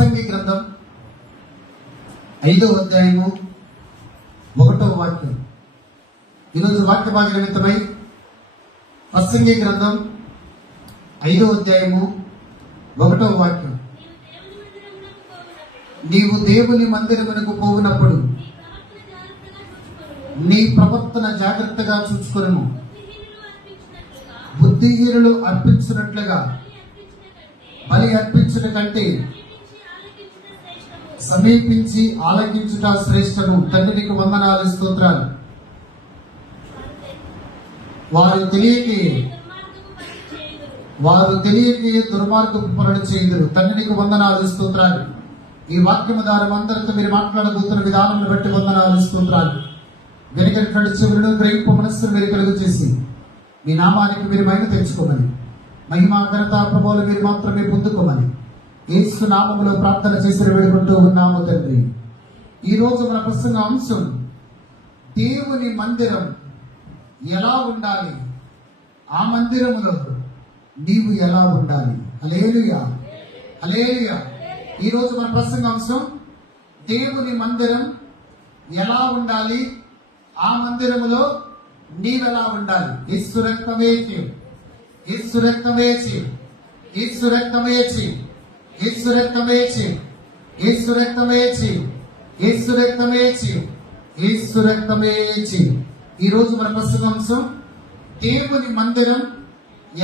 ప్రసంగి గ్రంథం 5వ అధ్యాయము 1వ వాక్యం. ఈరోజు వాక్య భాగ నిమిత్తమై ప్రసంగి గ్రంథం 5వ అధ్యాయము 1వ వాక్యం. నీవు దేవుని మందిరమునకు పోవునప్పుడు నీ ప్రవర్తన జాగ్రత్తగా చూసుకొనుము. బుద్ధిహీనులు అర్పించినట్లుగా బలి అర్పించుట కంటే సమీపించి ఆలకించుట శ్రేష్టము. తండ్రికి వందనాలు, స్తోత్రాలు. వారు తెలియక దుర్మార్గపు పనులు చేయుదురు. తండ్రికి వందనాలు, స్తోత్రాలు. ఈ వాక్యము ద్వారా అందరితో మీరు మాట్లాడబోతున్న విధానం బట్టి వందనాలు, స్తోత్రాలు. వెనుకటి చెవులను గ్రహింపు మనస్సును మీరు కలుగు చేసి మీ నామానికి మీరు మహిమ తెచ్చుకోమని, మహిమ ఘనత ప్రభువులు మీరు మాత్రమే పొందుకోమని యేసు నామములో ప్రార్థన చేసి వేడుకుంటూ ఉన్నాము తండ్రి. ఈ రోజు మన ప్రసంగ అంశం దేవుని మందిరం ఎలా ఉండాలి, ఆ మందిరములో నీవు ఎలా ఉండాలి. హల్లెలూయా, హల్లెలూయా. ఈ రోజు మన ప్రసంగ అంశం దేవుని మందిరం ఎలా ఉండాలి, ఆ మందిరములో నీవెలా ఉండాలి. యేసు రక్తమే చేయి, యేసు రక్తమే చేయి, యేసు రక్తమే చేయి, యేసు రక్తమే చేయి, యేసు రక్తమే చేయి, యేసు రక్తమే చేయి, యేసు రక్తమే చేయి. ఈ రోజు మన ప్రసంగాంశం దేవుని మందిరం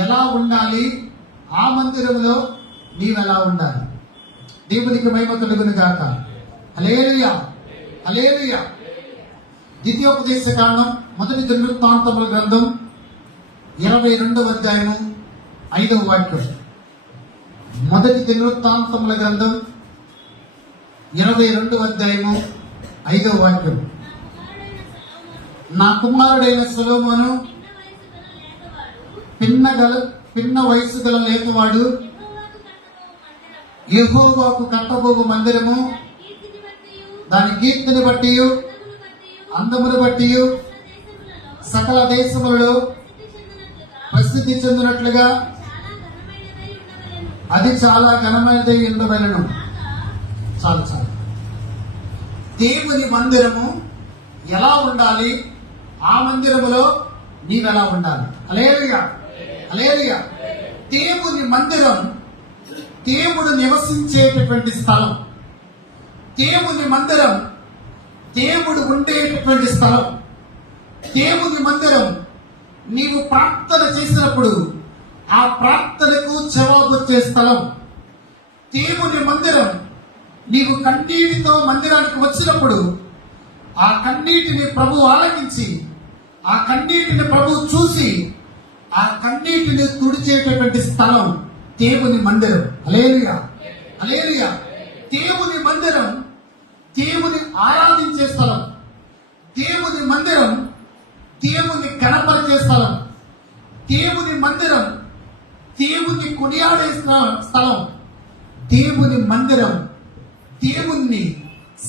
ఎలా ఉండాలి, ఆ మందిరంలో నీవెలా ఉండాలి. దేవునికి మహిమ కలుగును గాక. హల్లెలూయా, హల్లెలూయా. ద్వితీయోపదేశ కాండం 1 దినవృత్తాంతముల గ్రంథం 22వ అధ్యాయము 5వ వాక్యం. 1 దినవృత్తాంతముల గ్రంథం 22వ అధ్యాయము 5వ వాక్యం. నా కుమారుడైన సొలొమోను పిన్న వయసు గల లేతవాడు యెహోవాకు కట్టబోవు మందిరము దాని కీర్తిని బట్టి అందమును బట్టి సకల దేశములలో ప్రసిద్ధి చెందినట్లుగా అది చాలా ఘనమైనదై ఉండవలెను. చాలు చాలు. దేవుని మందిరము ఎలా ఉండాలి, ఆ మందిరములో నీవెలా ఉండాలి. హల్లెలూయా, హల్లెలూయా. దేవుని మందిరం దేవుడు నివసించేటటువంటి స్థలం. దేవుని మందిరం దేవుడు ఉండేటటువంటి స్థలం. దేవుని మందిరం నీవు ప్రార్థన చేసినప్పుడు ఆ ప్రార్థనకు జవాబు వచ్చే స్థలం. దేవుని మందిరం నీవు కన్నీటితో మందిరానికి వచ్చినప్పుడు ఆ కన్నీటిని ప్రభు ఆలకించి, ఆ కన్నీటిని ప్రభు చూసి ఆ కన్నీటిని తుడిచేటటువంటి స్థలం దేవుని మందిరం. హల్లెలూయా, హల్లెలూయా. దేవుని మందిరం దేవుని ఆరాధించే స్థలం. దేవుని మందిరం దేవుని గణపరిచే స్థలం. దేవుని మందిరం దేవుని కొనియాడే స్థలం. దేవుని మందిరం దేవుణ్ణి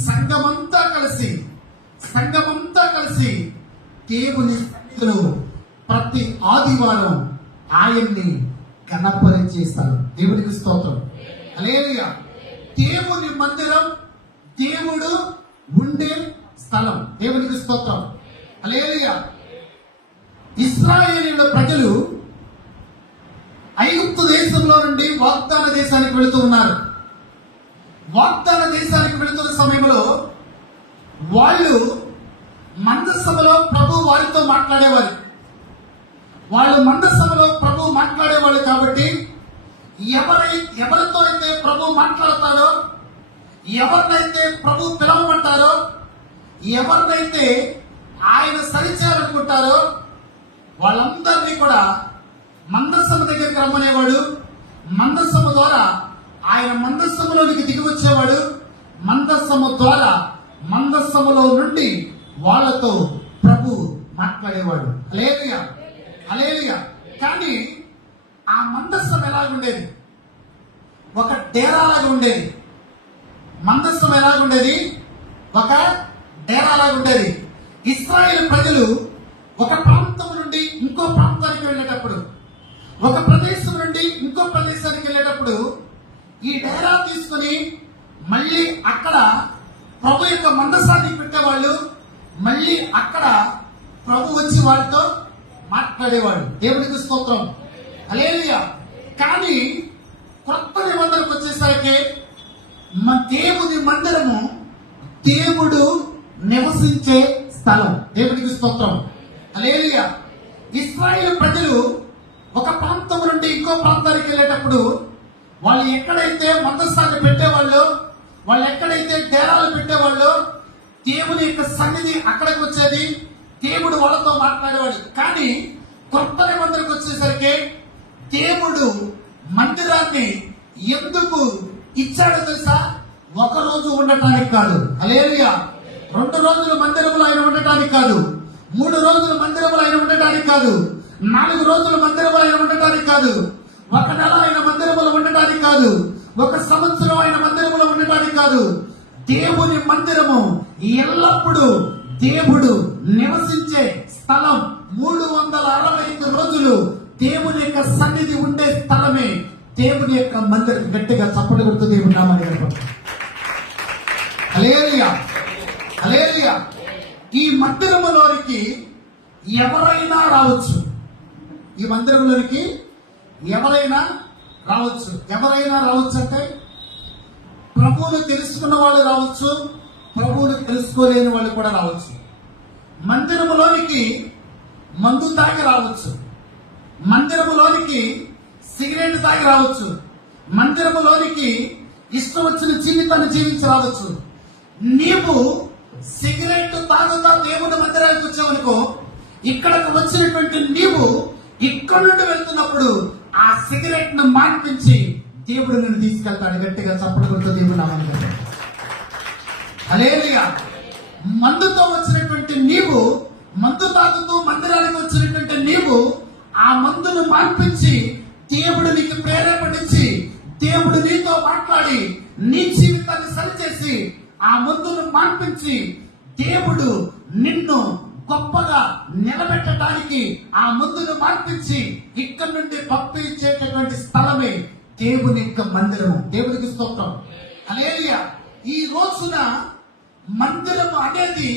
సంఘమంతా కలిసి దేవుని సన్నిధిలో ప్రతి ఆదివారం ఆయన్ని గణపరిచే స్థలం. దేవునికి స్తోత్రం. హల్లెలూయా. దేవుని మందిరం దేవుడు ఉండే స్థలం. దేవునికి స్తోత్రం. హల్లెలూయా. ఇశ్రాయేలీయుల ప్రజలు ఐగుప్తు దేశంలో నుండి వాగ్దాన దేశానికి వెళుతూ ఉన్నారు. వాగ్దాన దేశానికి వెళుతున్న సమయంలో వాళ్ళు మందసభలో ప్రభు వారితో మాట్లాడేవారు. వాళ్ళు మందసభలో ప్రభు మాట్లాడేవాళ్ళు కాబట్టి ఎవరితో అయితే ప్రభు మాట్లాడతారో, ఎవరినైతే ప్రభు పిలవమంటారో, ఎవరినైతే ఆయన సరిచేయాలనుకుంటారో వాళ్ళందరినీ కూడా మందసము దగ్గరికి రమ్మనేవాడు. మందసము ద్వారా ఆయన మందసములోనికి దిగి వచ్చేవాడు. మందసము ద్వారా మందసములో నుండి వాళ్ళతో ప్రభు మాట్లాడేవాడు. హల్లెలూయా, హల్లెలూయా. కానీ ఆ మందసం ఎలాగుండేది? ఒక డేరాలాగా ఉండేది. మందసం ఎలాగుండేది? ఒక డేరాలాగా ఉండేది. ఇశ్రాయేలు ప్రజలు ఒక ప్రాంతం నుండి ఇంకో ప్రాంతానికి వెళ్ళేటప్పుడు, ఒక ప్రదేశం నుండి ఇంకో ప్రదేశానికి వెళ్ళేటప్పుడు ఈ డేరా తీసుకుని మళ్ళీ అక్కడ ప్రభు యొక్క మందసాన్ని పెట్టేవాళ్ళు, మళ్ళీ అక్కడ ప్రభు వచ్చి వారితో మాట్లాడేవాడు. దేవునికి స్తోత్రం, హల్లెలూయా. కానీ కొత్త నిబంధనకు వచ్చేసరికి దేవుని మందిరము దేవుడు నివసించే స్థలం. దేవునికి స్తోత్రం, హల్లెలూయా. ఇశ్రాయేలు ప్రజలు ఒక ప్రాంతం నుండి ఇంకో ప్రాంతానికి వెళ్ళేటప్పుడు వాళ్ళు ఎక్కడైతే మందస్థాన్ని పెట్టేవాళ్ళు, వాళ్ళు ఎక్కడైతే డేరాలు పెట్టేవాళ్ళు, దేవుని యొక్క సన్నిధి అక్కడికి వచ్చేది, దేవుడు వాళ్ళతో మాట్లాడేవాడు. కానీ కొత్త నిబంధనకు వచ్చేసరికి దేవుడు మందిరాన్ని ఎందుకు ఇచ్చాడో తెలుసా? ఒక రోజు ఉండటానికి కాదు, హల్లెలూయా. 2 రోజులు మందిరంలో ఆయన ఉండటానికి కాదు, 3 రోజులు మందిరంలో ఆయన ఉండటానికి కాదు, 4 రోజులు మందిరంలో ఆయన ఉండటానికి కాదు, 1 నెల ఆయన మందిరంలో ఉండటానికి కాదు, 1 సంవత్సరం ఆయన మందిరంలో ఉండటానికి కాదు. దేవుని మందిరము ఎల్లప్పుడూ దేవుడు నివసించే స్థలం. 365 రోజులు దేవుని యొక్క సన్నిధి ఉండే స్థలమే దేవుని యొక్క మందిరం. గట్టిగా చప్పట్లు కొడుతూ దేవుని నామాన్ని గడపండి. హల్లెలూయా, హల్లెలూయా. ఈ మందిరములోనికి ఎవరైనా రావచ్చు. ఈ మందిరంలోనికి ఎవరైనా రావచ్చు. ఎవరైనా రావచ్చు అంటే ప్రభువును తెలుసుకున్న వాళ్ళు రావచ్చు, ప్రభువును తెలుసుకోలేని వాళ్ళు కూడా రావచ్చు. మందిరములోనికి మందు తాగి రావచ్చు, మందిరములోనికి సిగరెట్ తాగి రావచ్చు, మందిరములోనికి ఇష్టం వచ్చిన జీవితాన్ని జీవించి రావచ్చు. నీవు సిగరెట్ తాగుతా దేవుని మందిరానికి వచ్చావనుకో, ఇక్కడకు వచ్చినటువంటి నీవు ఇక్కడ నుండి వెళ్తున్నప్పుడు ఆ సిగరెట్ ను మాన్పించి దేవుడు నిన్ను తీసుకెళ్తాడు. గట్టిగా చప్పట్లు కొడుతూ దేవుడు నామమున హల్లెలూయా. మందుతో వచ్చినటువంటి నీవు, మందు తాగుతూ మందిరానికి వచ్చినటువంటి నీవు ఆ మందును మాన్పించి దేవుడు నీకు ప్రేరేపణించి దేవుడు నీతో మాట్లాడి నీ జీవితాన్ని సరిచేసి ఆ మందును మాన్పించి దేవుడు నిన్ను గొప్పగా నిలబెట్టడానికి ఆ మందును మార్పించి ఇక్కడ నుండి పంపించేటటువంటి స్థలమే దేవుని యొక్క మందిరము. దేవునికి స్తోత్రం, హల్లెలూయా. ఈ రోజున మందిరం అనేది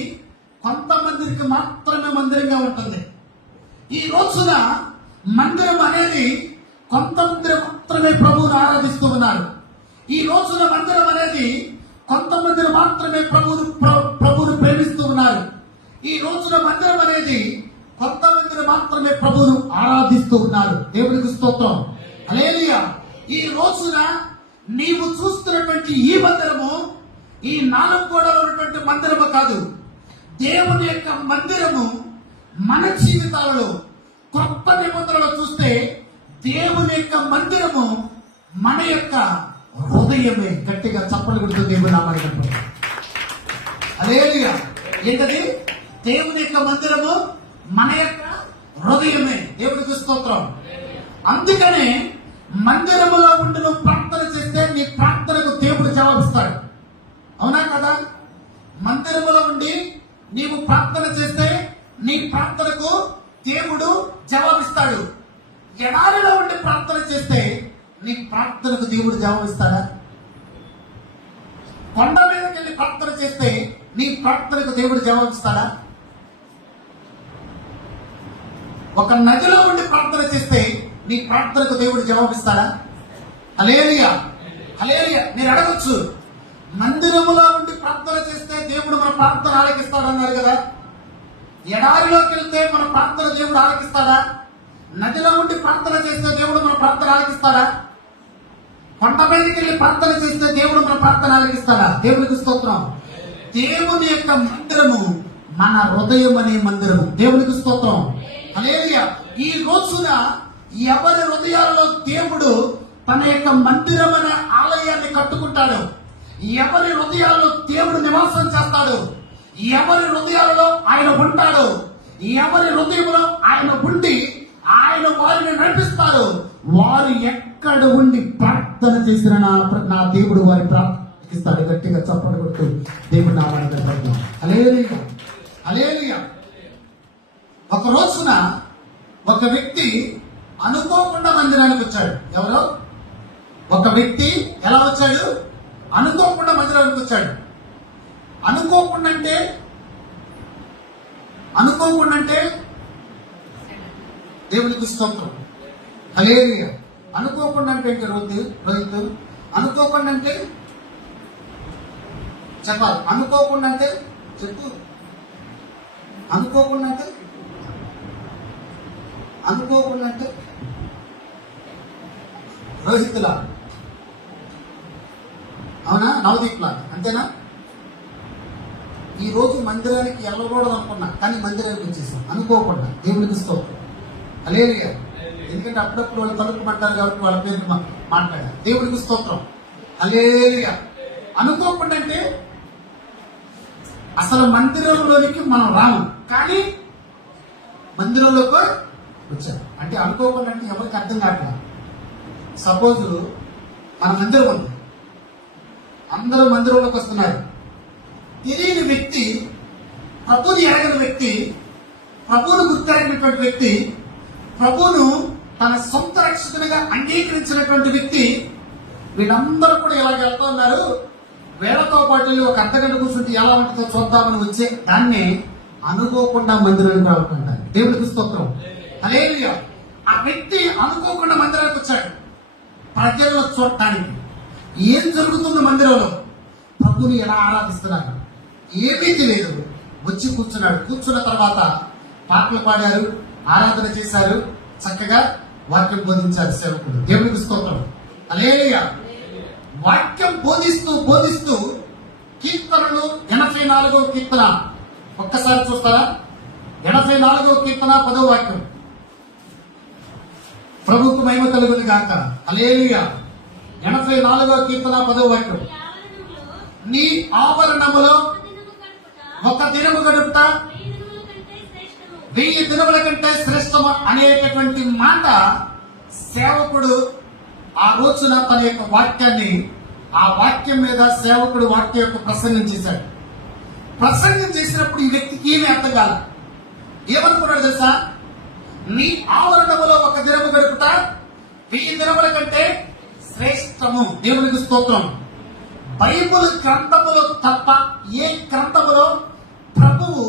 కొంతమందికి మాత్రమే మందిరంగా ఉంటుంది. ఈ రోజున మందిరం అనేది కొంతమంది మాత్రమే ప్రభువును ఆరాధిస్తూ ఉన్నారు. ఈ రోజున మందిరం అనేది కొంతమంది మాత్రమే ప్రభువును ప్రేమిస్తూ ఉన్నారు. ఈ రోజున మందిరం అనేది కొంతమంది మాత్రమే ప్రభువును ఆరాధిస్తూ ఉన్నారు. దేవునికి స్తోత్రం, హల్లెలూయా. ఈ రోజున నీవు చూస్తున్నటువంటి ఈ మందిరము ఈ 4 గోడలు ఉన్నటువంటి మందిరము కాదు. దేవుని యొక్క మందిరము మన జీవితాలలో కొత్త నిబంధనలో చూస్తే దేవుని యొక్క మందిరము మన యొక్క హృదయమే. గట్టిగా చప్పట్లు కొడుతూ దేవుని నామాన్ని గడపండి. హల్లెలూయా. ఏంటది? దేవుని యొక్క మందిరము మన యొక్క హృదయమే. దేవునికి స్తోత్రం. అందుకనే మందిరములో ఉండి నువ్వు ప్రార్థన చేస్తే నీ ప్రార్థనకు దేవుడు జవాబిస్తాడు. అవునా కదా? మందిరములో ఉండి నీవు ప్రార్థన చేస్తే నీ ప్రార్థనకు దేవుడు జవాబిస్తాడు. ఎడారిలో ఉండి ప్రార్థన చేస్తే నీ ప్రార్థనకు దేవుడు జవాబిస్తాడా? కొండ మీదకి వెళ్ళి ప్రార్థన చేస్తే నీ ప్రార్థనకు దేవుడు జవాబిస్తాడా? ఒక నదిలో ఉండి ప్రార్థన చేస్తే నీ ప్రార్థనకు దేవుడు జవాబిస్తాడా? హల్లెలూయా, హల్లెలూయా. మీరు అడగొచ్చు, మందిరములో ఉండి ప్రార్థన చేస్తే దేవుడు మన ప్రార్థన ఆలకిస్తాడన్నారు కదా, ఎడారిలోకి వెళ్తే మన ప్రార్థన దేవుడు ఆలకిస్తాడా? నదిలో ఉండి ప్రార్థన చేస్తే దేవుడు మన ప్రార్థన ఆలకిస్తాడా? కొండ మీదకి వెళ్ళి ప్రార్థన చేస్తే దేవుడు మన ప్రార్థన ఆలకిస్తాడా? దేవునికి స్తోత్రం. దేవుని యొక్క మందిరము మన హృదయం అనే మందిరము. దేవునికి స్తోత్రం, హల్లెలూయా. ఈ రోజున ఎవరి హృదయాల్లో దేవుడు తన యొక్క మందిరం అనే ఆలయాన్ని కట్టుకుంటాడు, ఎవరి హృదయాల్లో దేవుడు నివాసం చేస్తాడు, ఎవరి హృదయాలలో ఆయన ఉంటాడు, ఎవరి హృదయంలో ఆయన ఉండి ఆయన వారిని నడిపిస్తాడు, వారు ఎక్కడ ఉండి ప్రార్థన చేసిన నా దేవుడు వారి ప్రార్థిస్తాడు. గట్టిగా చప్పట్లు కొడుతూ దేవుడు నామాన్ని గడపండి. హల్లెలూయా, హల్లెలూయా. ఒక రోజున ఒక వ్యక్తి అనుకోకుండా మందిరానికి వచ్చాడు. ఎవరో ఒక వ్యక్తి ఎలా వచ్చాడు? అనుకోకుండా మందిరానికి వచ్చాడు. అనుకోకుండా అంటే దేవునికి స్తోత్రం. హల్లెలూయా. అనుకోకుండా అంటే రోహిత్ అనుకోకుండా అంటే చెప్పాలి. అనుకోకుండా అంటే చెప్పు. అనుకోకుండా అంటే రోహిత్లా, అవునా? నవదీప్లా, అంతేనా? ఈ రోజు మందిరానికి వెళ్ళకూడదు అనుకున్నా, కానీ మందిరానికి వచ్చేసాం అనుకోకుండా. దేవునికి స్తోత్రం. హల్లెలూయా. ఎందుకంటే అప్పుడప్పుడు వాళ్ళు తలుపుమంటారు కాబట్టి వాళ్ళ పేరు మాట్లాడారు. దేవునికి స్తోత్రం. హల్లెలూయా. అనుకోకుండా అంటే అసలు మందిరంలోనికి మనం రాము, కానీ మందిరంలోకి వచ్చారు. అంటే అనుకోకుండా అంటే ఎవరికి అర్థం కావట్లేదు. సపోజ్ మన మందిరం ఉంది, అందరూ మందిరంలోకి వస్తున్నారు. తెలియని వ్యక్తి, ప్రభుని ఎరగని వ్యక్తి, ప్రభువును గుర్తెరగినటువంటి వ్యక్తి, ప్రభువును తన సొంత రక్షకునిగా అంగీకరించినటువంటి వ్యక్తి, వీళ్ళందరూ కూడా ఇలాగ వెళ్తూ ఉన్నారు. వేళతో పాటు ఒక అర్ధగంట కూర్చుంటే ఎలా ఉంటుందో చూద్దామని వచ్చే దాన్ని అనుకోకుండా మందిరానికి రావటంటారు. దేవుడికి స్తోత్రం. హల్లెలూయా. ఆ వ్యక్తి అనుకోకుండా మందిరానికి వచ్చాడు ప్రజలను చూడటానికి. ఏం జరుగుతుంది మందిరంలో, ప్రభుని ఎలా ఆరాధిస్తున్నారు ఏమీ తెలియదు. వచ్చి కూర్చున్నాడు. కూర్చున్న తర్వాత పాటలు పాడారు, ఆరాధన చేశారు, చక్కగా వాక్యం బోధించారు సేవకుడు. దేవునికి స్తోత్రం. హల్లెలూయా. వాక్యం బోధిస్తూ కీర్తనలు 84వ కీర్తన ఒక్కసారి చూస్తారా? 84వ కీర్తన 10వ వాక్యం. ప్రభుకు మహిమ కలుగును గాక. హల్లెలూయా. 84వ కీర్తన 10వ వాక్యం. నీ ఆవరణములో ఒక దినము గడుపుట 1000 దినముల కంటే శ్రేష్టము అనేటటువంటి మాట సేవకుడు ఆ రోజున తన యొక్క వాక్యాన్ని, ఆ వాక్యం మీద సేవకుడు వాక్యం యొక్క ప్రసంగం చేశాడు. ప్రసంగం చేసినప్పుడు ఈ వ్యక్తికి ఏమీ అర్థం కాల. ఏమనుకున్నాడు తెలుసా? నీ ఆవరణములో ఒక దినము గడుపుట 1000 దినముల కంటే శ్రేష్టము. దేవునికి స్తోత్రం. బైబిల్ గ్రంథములో తప్ప ఏ గ్రంథములో ప్రభువు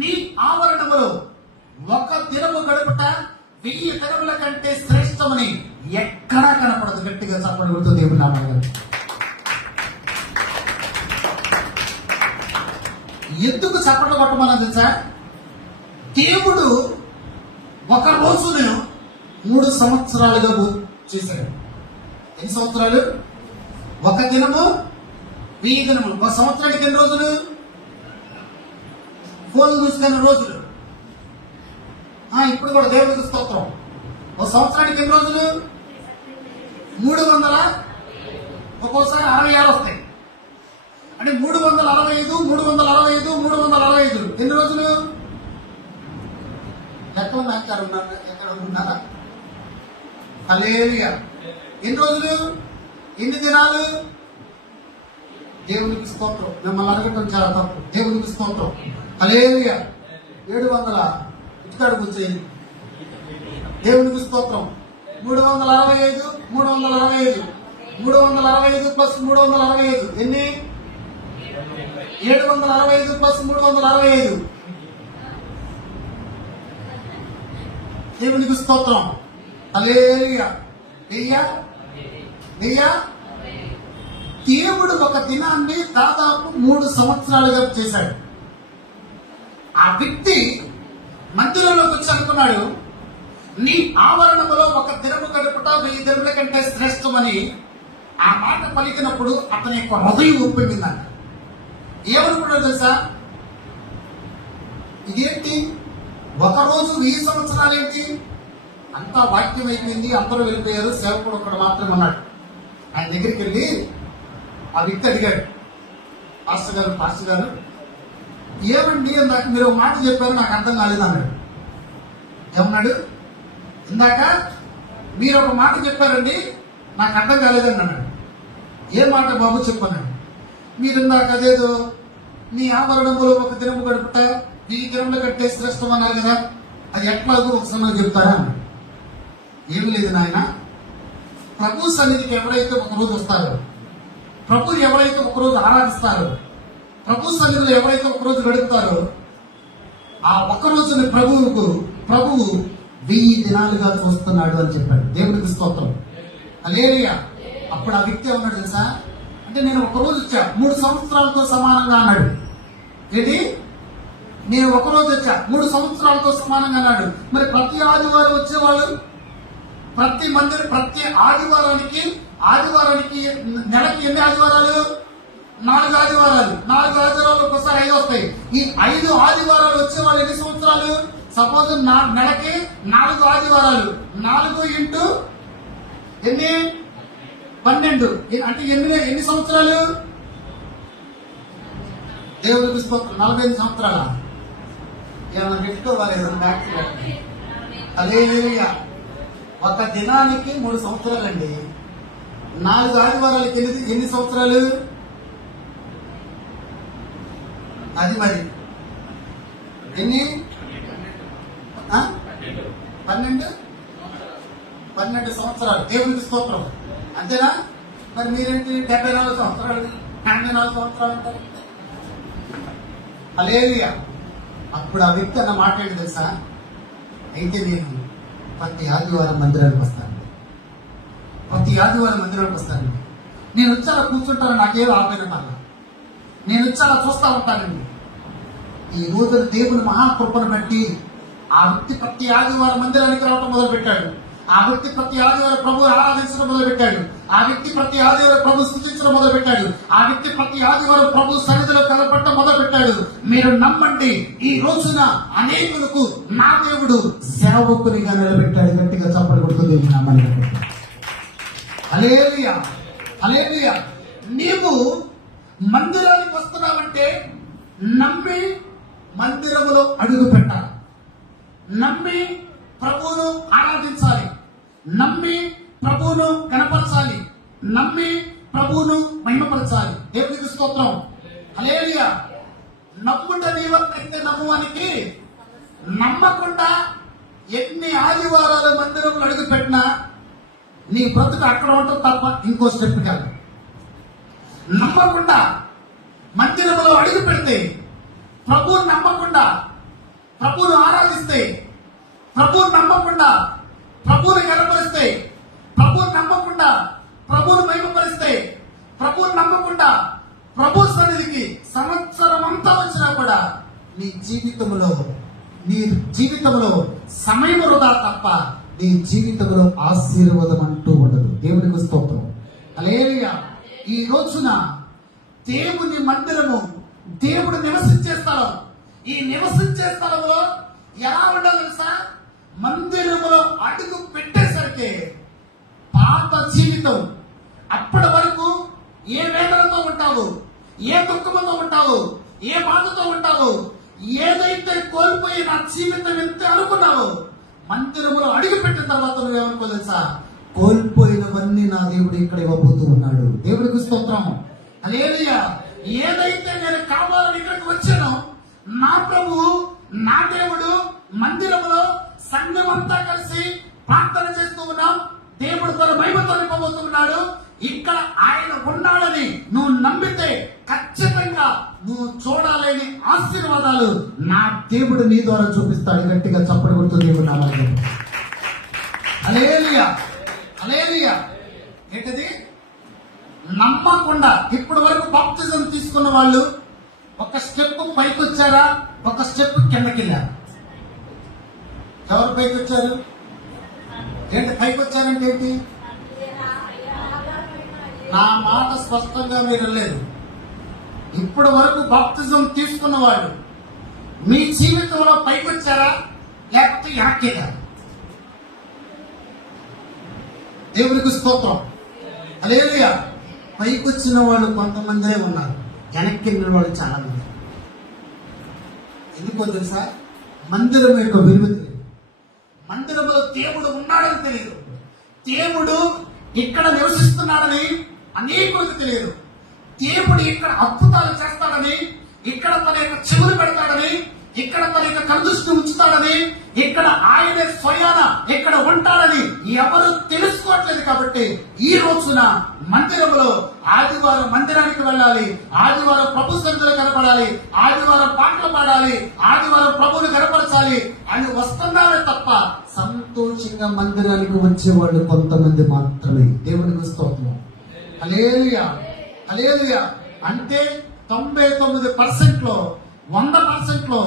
నీ ఆవరణములో ఒక దినము గడుపుట 1000 దినముల కంటే శ్రేష్టమని ఎక్కడా కనపడదు. గట్టిగా చప్పట్లు కొడుతూ దేవుని నామములో. ఎందుకు చప్పట్లు కొట్టమని తెలుసా? దేవుడు ఒక రోజును 3 సంవత్సరాలుగా చేశాడు. ఎన్ని సంవత్సరాలు? ఒక దినము 1000 దినములు. ఒక సంవత్సరానికి ఎన్ని రోజులు? ఫోన్ చూసుకున్న రోజులు. ఇప్పుడు కూడా దేవుడికి స్తోత్రం. ఒక సంవత్సరానికి ఎన్ని రోజులు? 300. ఒక్కోసారి 66 వస్తాయి. అంటే 365 365 365 ఎన్ని రోజులు? ఎక్కడ ఉన్నారా? హల్లెలూయా. ఎన్ని రోజులు? ఎన్ని దినాలు? దేవునికి స్తోత్రం. మిమ్మల్ని అడగటం చాలా తప్పు. దేవునికి స్తోత్రం. హల్లెలూయా. 700 ఇటుకాడికి వచ్చేది. దేవునికి స్తోత్రం. 365 365 365 ప్లస్ 365 ఎన్ని? 765 ప్లస్ 365. దేవునికి స్తోత్రం. హల్లెలూయా. దేవుడు ఒక దినాన్ని దాదాపు 3 సంవత్సరాలుగా చేశాడు. ఆ వ్యక్తి మందిరంలోకి వచ్చి అనుకున్నాడు, నీ ఆవరణములో ఒక దినము గడుపుట 1000 దినముల కంటే శ్రేష్టమని. ఆ మాట పలికినప్పుడు అతని యొక్క హృదయం ఉప్పిందంట. ఏమనుకున్నాడు తెలుసా? ఇదేంటి, ఒకరోజు 1000 సంవత్సరాలు ఏంటి? అంతా వాక్యం అయిపోయింది, అందరూ వెళ్ళిపోయారు, సేవకుడు ఒకడు మాత్రమే ఉన్నాడు. ఆయన దగ్గరికి వెళ్ళి ఆ వ్యక్తి అడిగాడు, పాస్టర్ గారు ఏమండి ఇందాక మీరు ఒక మాట చెప్పారు, నాకు అర్థం కాలేదు అన్నాడు. ఏమన్నాడు? ఇందాక మీరు ఒక మాట చెప్పారండి, నాకు అర్థం కాలేదని అన్నాడు. ఏ మాట బాబు చెప్పన్నాడు? మీరు ఇందాక అదేదో నీ ఆవరణములో ఒక దినము గడుపుట 1000 దినముల కంటే శ్రేష్టం అన్నారు కదా, అది ఎట్లాగో ఒకసారి నాకు చెప్తారా అన్నాడు. ఏమి లేదు నాయన, ప్రభు సన్నిధికి ఎవరైతే ఒక రోజు వస్తారో ప్రభు ఎవరైతే ఒకరోజు ఆరాధిస్తారో, ప్రభు సన్నిధిలో ఎవరైతే ఒకరోజు గడుపుతారో, ఆ ఒక్క రోజుని ప్రభువు 1000 దినాలుగా చూస్తున్నాడు అని చెప్పాడు. దేవునికి స్తోత్రం. హల్లెలూయా. అప్పుడు ఆ వ్యక్తి ఏమన్నాడు తెలుసా? అంటే నేను ఒక రోజు వచ్చా 3 సంవత్సరాలతో సమానంగా అన్నాడు. ఏంటి? నేను ఒక రోజు వచ్చా 3 సంవత్సరాలతో సమానంగా అన్నాడు. మరి ప్రతి ఆదివారం వచ్చేవాళ్ళు, ప్రతి ఆదివారానికి నెలకి ఎన్ని ఆదివారాలు? 4 ఆదివారాలు. 4 ఆదివారాలు ఒకసారి 5 వస్తాయి. ఈ 5 ఆదివారాలు వచ్చేవాళ్ళు ఎన్ని సంవత్సరాలు? సపోజ్ నెలకి 4 ఆదివారాలు. 4 ఇంటూ ఎన్ని? 12. అంటే ఎన్ని సంవత్సరాలు? దేవుడికి స్తోత్రం. 45 సంవత్సరాల. ఏమన్నా పెట్టుకోవాలి బ్యాక్. హల్లెలూయా. ఒక దినానికి 3 సంవత్సరాలండి. 4 ఆదివారాలకి ఎన్ని సంవత్సరాలు? అది మరి ఎన్ని? 12 సంవత్సరాలు. దేవునికి స్తోత్రం. అంతేనా? మరి మీరేంటి 74 సంవత్సరాలు, 84 సంవత్సరాలు అంటారు? హల్లెలూయా. అప్పుడు ఆ వ్యక్తి అన్న మాట ఏంటి తెలుసా? అయితే నేను ప్రతి ఆదివారం మందిరానికి వస్తాను. నేను వచ్చి అలా కూర్చుంటాను, నాకేదో ఆపైన పర్ల. నేను వచ్చి అలా చూస్తా ఉంటానండి. ఈ రోజు దేవుని మహాకృపను బట్టి ఆ వ్యక్తి ప్రతి ఆదివారం మందిరానికి రావటం మొదలుపెట్టాడు. ఆ వ్యక్తి ప్రతి ఆదివారం ప్రభు ఆరాధించడం మొదలుపెట్టాడు. ఆ వ్యక్తి ప్రతి ఆదివారం ప్రభు స్తుతించడం మొదలుపెట్టాడు. ఆ వ్యక్తి ప్రతి ఆదివారం ప్రభు సన్నిధిలో కనపడటం మొదలుపెట్టాడు. మీరు నమ్మండి, ఈ రోజున అనేకులకు నా దేవుడు సేవకునిగా నిలబెట్టాడు. గట్టిగా చప్పట్లు కొడుతుంది. హల్లెలూయా. హల్లెలూయా. నీవు మందిరానికి వస్తున్నావంటే నమ్మి మందిరములో అడుగు పెట్టాలి. నమ్మి ప్రభువును ఆరాధించాలి. నమ్మి ప్రభువును కనపరచాలి. నమ్మి ప్రభువును మహిమపరచాలి. దేవునికి స్తోత్రం. హల్లెలూయా. నమ్ముట నీవైతే నమ్మువానికి, నమ్మకుండా ఎన్ని ఆదివారాలు మందిరంలో అడుగు పెట్టినా నీ బ్రతుకు అక్కడ ఉంటుంది తప్ప ఇంకో స్టెప్ కాదు. నమ్మకుండా మందిరంలో అడుగు పెడితే, ప్రభువును నమ్మకుండా ప్రభువును ఆరాధిస్తే, ప్రభువును నమ్మకుండా ప్రభువును కనపరిస్తే, ప్రభువును నమ్మకుండా ప్రభువును మహిమపరిస్తే, ప్రభువును నమ్మకుండా ప్రభు సన్నిధికి సంవత్సరం అంతా వచ్చినా కూడా నీ జీవితంలో సమయం వృధా తప్ప నీ జీవితంలో ఆశీర్వాదం అంటూ ఉండదు. దేవునికి స్తోత్రం. హల్లెలూయా. ఈ రోజున దేవుని మందిరము, దేవుడు నివసించే స్థలం. ఈ నివసించే స్థలంలో ఎలా ఉండాలి తెలుసా? మందిరములో అడుగు పెట్టేసరికి పాత జీవితం, అప్పటి వరకు ఏ వేదనతో ఉంటావు, ఏ దుఃఖంతో ఉంటావు, ఏ బాధతో ఉంటావు, ఏదైతే కోల్పోయి నా జీవితం ఎంత అనుకున్నావు, మందిరములో అడుగు పెట్టిన తర్వాత నువ్వేమనుకో తెలుసా? కోల్పోయినవన్నీ నా దేవుడు ఇక్కడ ఇవ్వబోతూ ఉన్నాడు. దేవుడికి స్తోత్రం. హల్లెలూయా. ఏదైతే నేను కావాలని ఇక్కడికి వచ్చానో, నా ప్రభువు, నా దేవుడు మందిరంలో సంఘం అంతా కలిసి ప్రార్థన చేస్తూ ఉన్నాం. దేవుడు తన మహిమతో నింపబోతున్నాడు. ఇక్కడ ఆయన ఉన్నాడని నువ్వు నమ్మితే ఖచ్చితంగా నువ్వు చూడాలని ఆశీర్వాదాలు నా దేవుడు నీ ద్వారా చూపిస్తాడు. గట్టిగా చప్పటి కొడుతూ దేవుడు నామములో. హల్లెలూయా. హల్లెలూయా. ఏంటది? నమ్మకుండా ఇప్పటి వరకు బాప్తిజం తీసుకున్న వాళ్ళు ఒక స్టెప్ పైకి వచ్చారా, ఒక స్టెప్ కిందకి వెళ్ళారు. ఎవరు పైకి వచ్చారు? ఏంటి పైకి వచ్చారంటే ఏంటి? నా మాట స్పష్టంగా మీరు లేదు. ఇప్పటి వరకు బాప్తిజం తీసుకున్న వాళ్ళు మీ జీవితంలో పైకి వచ్చారా, లేకపోతే యాక్కేదా? దేవునికి స్తోత్రం. హల్లెలూయా. పైకి వచ్చిన వాళ్ళు కొంతమందే ఉన్నారు, వెనక్కి వెళ్ళిన వాళ్ళు చాలా మంది. ఎందుకో తెలుసా? మందిరం యొక్క విలువ తెలియదు. మందిరంలో దేవుడు ఉన్నాడని తెలియదు. దేవుడు ఇక్కడ నివసిస్తున్నాడని అనేకులకు తెలియదు. దేవుడు ఇక్కడ అద్భుతాలు చేస్తాడని, ఇక్కడ తన యొక్క చెవులు పెడతాడని, ఇక్కడ తన యొక్క కనుదృష్టి ఉంచుతాడని, ఇక్కడ ఆయనే స్వయాన ఇక్కడ ఉంటాడని ఎవరు తెలుసుకోవట్లేదు. కాబట్టి ఈ రోజున మందిరంలో ఆదివారం మందిరానికి వెళ్ళాలి, ఆదివారం ప్రభు సన్నిధిలో కనపడాలి, ఆదివారం పాటలు పాడాలి, ఆదివారం ప్రభుని కనపరచాలి అని వస్తున్నారే తప్ప సంతోషంగా మందిరానికి వచ్చేవాళ్ళు కొంతమంది మాత్రమే. దేవునికి స్తోత్రం. హల్లెలూయా, హల్లెలూయా. అంటే 99% లో 100% లో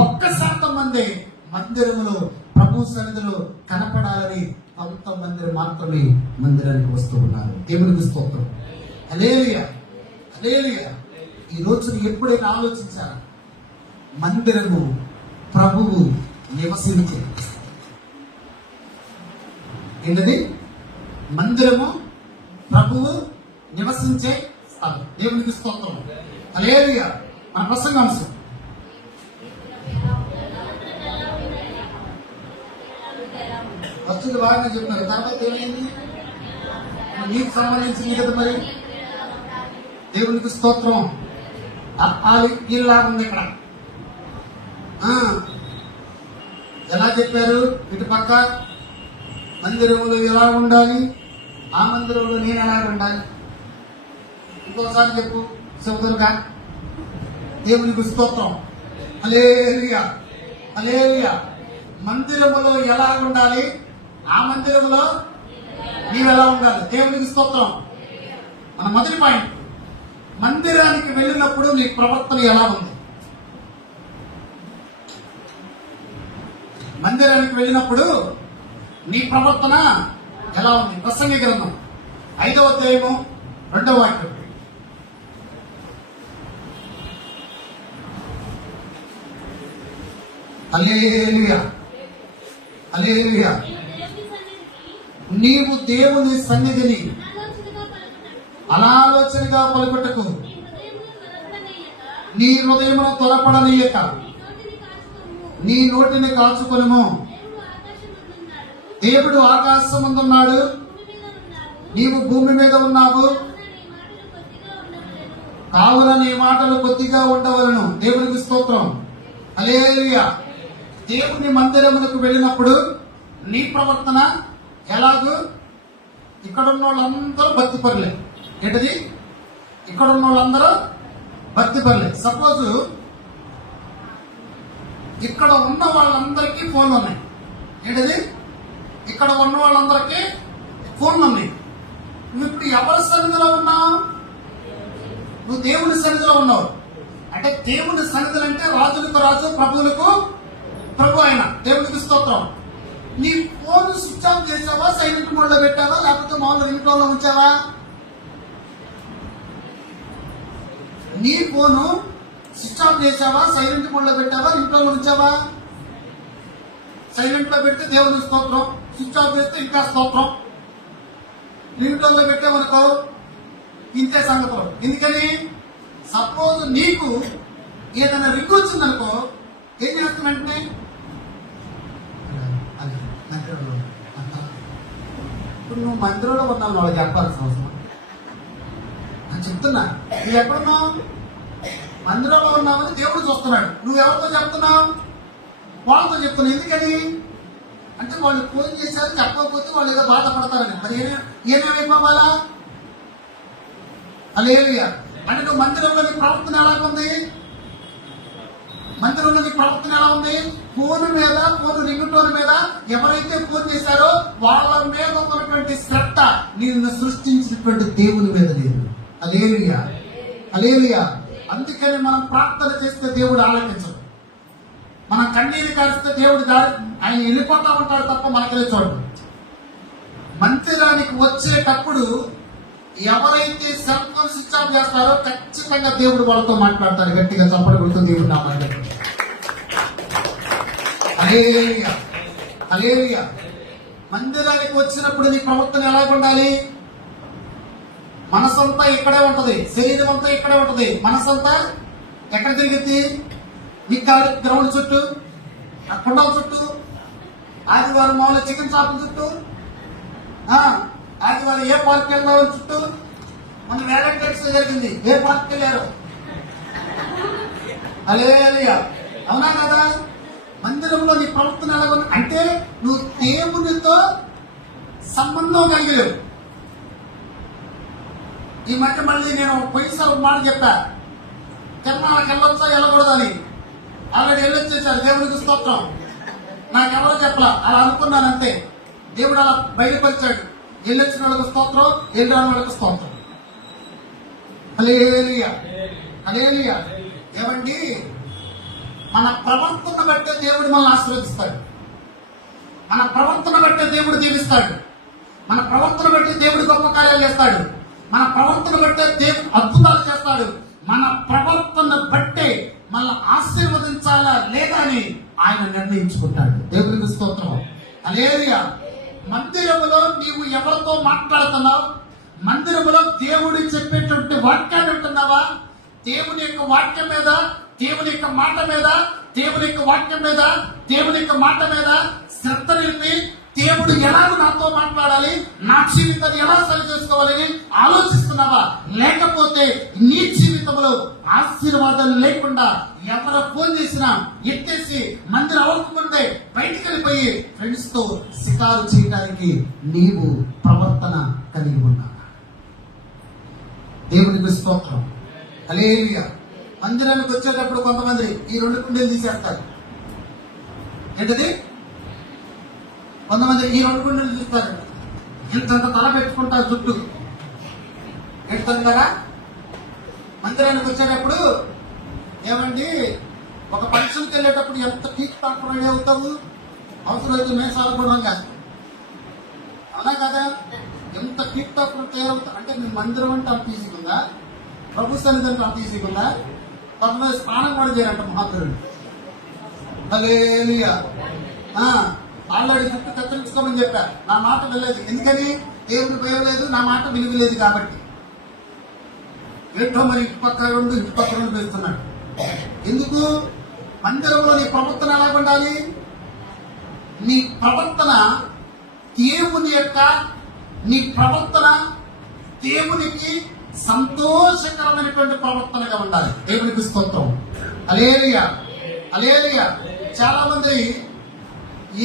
1% మంది మందిరములో ప్రభు సన్నిధిలో కనపడాలని కొంతమంది మాత్రమే మందిరానికి వస్తూ ఉన్నారు. దేవునికి స్తోత్రం. హల్లెలూయా, హల్లెలూయా. ఈ రోజు ఎప్పుడైనా ఆలోచించారా? మందిరము ప్రభువు నివసించే ఏంటది? మందిరము ప్రభువు నివసించే స్థలం. దేవునికి స్తోత్రం. హల్లెలూయా. మన ప్రసంగాంశం వస్తువులు బాగానే చెప్పినారు. తర్వాత ఏమైంది? నీకు సంబంధించింది కదా మరి. దేవునికి స్తోత్రం. ఇలా ఉంది ఇక్కడ. ఎలా చెప్పారు? ఇటు పక్క మందిరంలో ఎలా ఉండాలి, ఆ మందిరంలో నేను ఎలా ఉండాలి. ఇంకోసారి చెప్పు సోదరుగా. దేవునికి స్తోత్రం. హల్లెలూయా, హల్లెలూయా. మందిరములో ఎలా ఉండాలి, ఆ మందిరంలో నీవు ఎలా ఉండాలి. దేవునికి స్తోత్రం. మన మొదటి పాయింట్, మందిరానికి వెళ్ళినప్పుడు నీ ప్రవర్తన ఎలా ఉంది? మందిరానికి వెళ్ళినప్పుడు నీ ప్రవర్తన ఎలా ఉంది? ప్రసంగి గ్రంథం 5వ అధ్యాయము 2వ వాక్యం. హల్లెలూయా, హల్లెలూయా. నీవు దేవుని సన్నిధిని అనాలోచనగా పలుకుటకు నీ హృదయమును త్వరపడనీయక నీ నోటిని కాచుకొనుము. దేవుడు ఆకాశమందున్నాడు, నీవు భూమి మీద ఉన్నావు, కావున నీ మాటలు కొద్దిగా ఉండవలను. దేవునికి స్తోత్రం. హల్లెలూయా. దేవుని మందిరమునకు వెళ్ళినప్పుడు నీ ప్రవర్తన ఎలాగూ? ఇక్కడ ఉన్న వాళ్ళందరూ భక్తి పరులే. ఏంటది? ఇక్కడ ఉన్న వాళ్ళందరూ భక్తి పరులే. సపోజ్ ఇక్కడ ఉన్న వాళ్ళందరికీ ఫోన్లు ఉన్నాయి. ఏంటది? ఇక్కడ ఉన్న వాళ్ళందరికీ ఫోన్లు ఉన్నాయి. నువ్వు ఇప్పుడు ఎవరి సన్నిధిలో ఉన్నావు? నువ్వు దేవుని సన్నిధిలో ఉన్నావు. అంటే దేవుని సన్నిధులు అంటే రాజులకు రాజు, ప్రభువులకు ప్రభు అయిన. దేవునికి స్తోత్రం. నీ ఫోన్ స్విచ్ ఆఫ్ చేసావా, సైలెంట్ మోడ్ లో పెట్టావా, లేకపోతే మామూలు రింగ్ టోన్ లో ఉంచావా? నీ ఫోను స్విచ్ ఆఫ్ చేసావా, సైలెంట్ మోడ్ లో పెట్టావా, రింగ్ టోన్ లో ఉంచావా? సైలెంట్ లో పెడితే దేవుని స్తోత్రం, స్విచ్ ఆఫ్ చేస్తే ఇంకా స్తోత్రం. రింగ్ టోన్ లో పెట్టావనుకో ఇంతే సంగతులు. ఎందుకని? సపోజ్ నీకు ఏదైనా రింగ్ వచ్చిందనుకో ఏం చేస్తాం వెంటనే? ఇప్పుడు నువ్వు మందిరంలో ఉన్నావు, వాళ్ళకి చెప్పాల్సిన అవసరం అని చెప్తున్నా. నువ్వు ఎక్కడున్నావు? మందిరంలో ఉన్నావని దేవుడు చూస్తున్నాడు. నువ్వు ఎవరితో చెప్తున్నావు? వాళ్ళతో చెప్తున్నావు. ఎందుకని అంటే వాళ్ళు ఫోన్ చేశారు, చెప్పకపోతే వాళ్ళు ఏదో బాధపడతారని. మరి ఏమేమైపోవాలా? హల్లెలూయా. అంటే నువ్వు మందిరంలో నీ ప్రవర్తన ఎలా ఉంది? మందిరంలో నీ ప్రవర్తన ఎలా ఉంది? ఫోన్ మీద, ఫోన్ రింగ్ టోన్ మీద ఎవరైతే ఫోన్ చేశారో వాళ్ళ మీద ఉన్నటువంటి శ్రద్ధ నిన్ను సృష్టించినటువంటి దేవుని మీద లేదు. హల్లెలూయా, హల్లెలూయా. అందుకని మనం ప్రార్థన చేస్తే దేవుడు ఆలకించడు. మనం కన్నీరు కారిస్తే దేవుడు ఆయన వెళ్ళిపోతా ఉంటాడు తప్ప మనకలే చూడడు. మందిరానికి వచ్చేటప్పుడు ఎవరైతే సెల్ ఫోన్ స్విచ్ ఆఫ్ చేస్తారో ఖచ్చితంగా దేవుడు వాళ్ళతో మాట్లాడతాడు. గట్టిగా చప్పటి కొడుతూ దేవుడు నా మాట. హల్లెలూయా, హల్లెలూయా. మందిరానికి వచ్చినప్పుడు నీ ప్రవర్తన ఎలా ఉండాలి? మనసంతా ఇక్కడే ఉంటది, శరీరం అంతా ఇక్కడే ఉంటది. మనసంతా ఎక్కడ తిరిగిద్ది? నీ గ్రౌండ్ చుట్టూ, ఆ కుండల చుట్టూ, ఆదివారం మామూలు చికెన్ షాపుల చుట్టూ, ఆదివారం ఏ పార్క్ వెళ్ళాలో చుట్టూ. మన వ్యాలంటైన్స్ జరిగింది, ఏ పార్క్ వెళ్ళారు? హల్లెలూయా. అవునా కదా? మందిరంలో నీ ప్రవర్తన ఎలాగ అంటే నువ్వు దేవునితో సంబంధం కలిగలేవు. ఈ మధ్య మళ్ళీ నేను పోయినసారి ఒక మాట చెప్పా, తిరుమలకి వెళ్ళొచ్చా వెళ్ళకూడదు అని. ఆల్రెడీ వెళ్ళొచ్చేసారు, దేవునికి స్తోత్రం. నాకెవరో చెప్పలా, అలా అనుకున్నాను అంతే. దేవుడు అలా బయలుపరిచాడు. వెళ్ళొచ్చిన వాళ్ళకి స్తోత్రం, వెళ్ళిన వాళ్ళకి స్తోత్రం. హల్లెలూయా, హల్లెలూయా. ఏమండి, మన ప్రవర్తన బట్టే దేవుడు మనల్ని ఆశీర్వదిస్తాడు. మన ప్రవర్తన బట్టే దేవుడు దీవిస్తాడు. మన ప్రవర్తన బట్టి దేవుడు గొప్ప కార్యాలు చేస్తాడు. మన ప్రవర్తన బట్టే దేవుడు అద్భుతాలు చేస్తాడు. మన ప్రవర్తన బట్టే మనల్ని ఆశీర్వదించాలా లేదా అని ఆయన నిర్ణయించుకుంటాడు. దేవునికి స్తోత్రం. హల్లెలూయా. మందిరములో నీవు ఎవరితో మాట్లాడుతున్నావు? మందిరములో దేవుడు చెప్పేటువంటి వాక్యాన్ని వింటున్నావా? దేవుని యొక్క వాక్యం మీద, దేవుని యొక్క మాట మీద, దేవుని యొక్క వాక్యం మీద, దేవుని యొక్క మాట మీద శ్రద్ధ నిలిపి దేవుడు ఎలాగ నాతో మాట్లాడాలి, నా జీవితాన్ని ఎలా సరి చేసుకోవాలని ఆలోచిస్తున్నావా? లేకపోతే నీ జీవితంలో ఆశీర్వాదాలు లేకుండా ఎవరు ఫోన్ చేసినా ఎత్తేసి మందిరం అవ్వకముందే బయటికి వెళ్ళిపోయి ఫ్రెండ్స్ తో షికారు చేయడానికి నీవు ప్రవర్తన కలిగి ఉన్నావా? దేవునికి స్తోత్రం. హల్లెలూయా. మందిరానికి వచ్చేటప్పుడు కొంతమంది ఈ 2 కుండీలు తీసేస్తారు. ఏంటది? కొంతమంది ఈ 2 కుండీలు తీస్తారు. ఇంత తల పెట్టుకుంటారు చుట్టూ. పెడతారు కదా. మందిరానికి వచ్చేటప్పుడు ఏమండి, ఒక ఫంక్షన్కి వెళ్ళేటప్పుడు ఎంత టీక్ టాక్ రెడీ అవుతావు? అవసరమైతే మేసాలు కూడా కాదు. అవునా కదా? ఎంత టీక్ టాక్ తయారవుతావు అంటే మీ మందిరం అంటే అంత ఈజీగా ఉందా? ప్రభు సన్నిధి అంటే అంత ఈజీగా ఉందా? కొంతమంది స్నానం కూడా చేయాలంట మహాత్ముడు. హల్లెలూయా. ఆల్రెడీ జుట్టు కత్తిరించుకోమని చెప్పా. నా మాట వినలేదు. ఎందుకని? దేవుడు పోయలేదు, నా మాట విలువలేదు కాబట్టి. ఏంటో మరి ఇటు పక్క 2 ఇటు పక్క 2 వేస్తున్నాడు. ఎందుకు? మందిరంలో నీ ప్రవర్తన ఎలా ఉండాలి? నీ ప్రవర్తన నీ ప్రవర్తన దేవునికి సంతోషకరమైనటువంటి ప్రవర్తనగా ఉండాలి. దేవునికి స్తోత్రం. హల్లెలూయా, హల్లెలూయా. చాలా మంది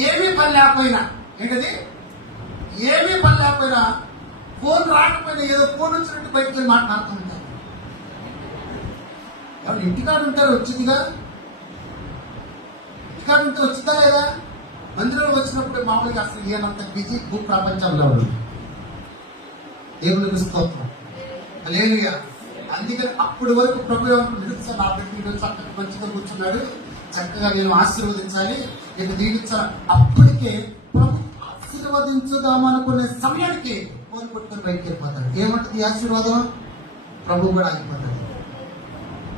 ఏమీ పని లేకపోయినా, ఏంటది, ఏమీ పని లేకపోయినా, ఫోన్ రాకపోయినా ఏదో ఫోన్ వచ్చినట్టు బయటకు వెళ్ళి మాట్లాడుతూ ఉంటారు. ఎవరు ఇంటికాడు ఉంటారు? వచ్చిందిగా. ఇంటికాడు ఉంటే వచ్చిందా లేదా? మందిరంలో వచ్చినప్పుడు మామూలుగా అసలు ఏనంత బిజీ భూ ప్రపంచంలో ఉంది. దేవునికి స్తోత్రం. హల్లెలూయా. అందుకని అప్పటి వరకు ప్రభు నిలుస్తా, నా బిడ్డ చక్కగా మంచిగా కూర్చున్నాడు, చక్కగా నేను ఆశీర్వదించాలి, నేను దీవించాలి. అప్పటికే ప్రభు ఆశీర్వదించుదామనుకునే సమయానికి ఫోన్ కొట్టుకొని బయటకు వెళ్ళిపోతాడు. ఏమంటుంది ఆశీర్వాదం? ప్రభు కూడా ఆగిపోతాడు.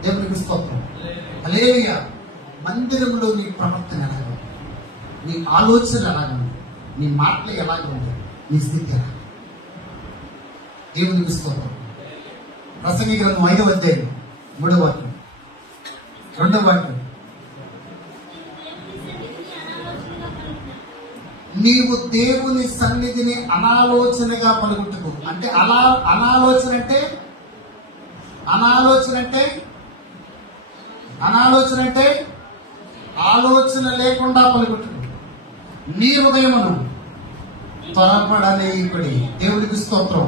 దేవునికి స్తోత్రం. హల్లెలూయా. మందిరంలో నీ ప్రవర్తన ఎలాగ ఉంది? నీ ఆలోచన ఎలాగ ఉంది? నీ మాటలు ఎలాగ ఉంది? నీ స్థితి ఎలా? దేవునికి స్తోత్రం. ప్రసంగి గ్రంథం 5వ అధ్యాయం 3వ వాక్యం, 2వ వాక్యం. నీవు దేవుని సన్నిధిని అనాలోచనగా పలుకుటకు. అంటే అనాలోచన అంటే ఆలోచన లేకుండా పలుకుటకు. నీ హృదయమును త్వరపడనేయుడి. దేవుడికి స్తోత్రం.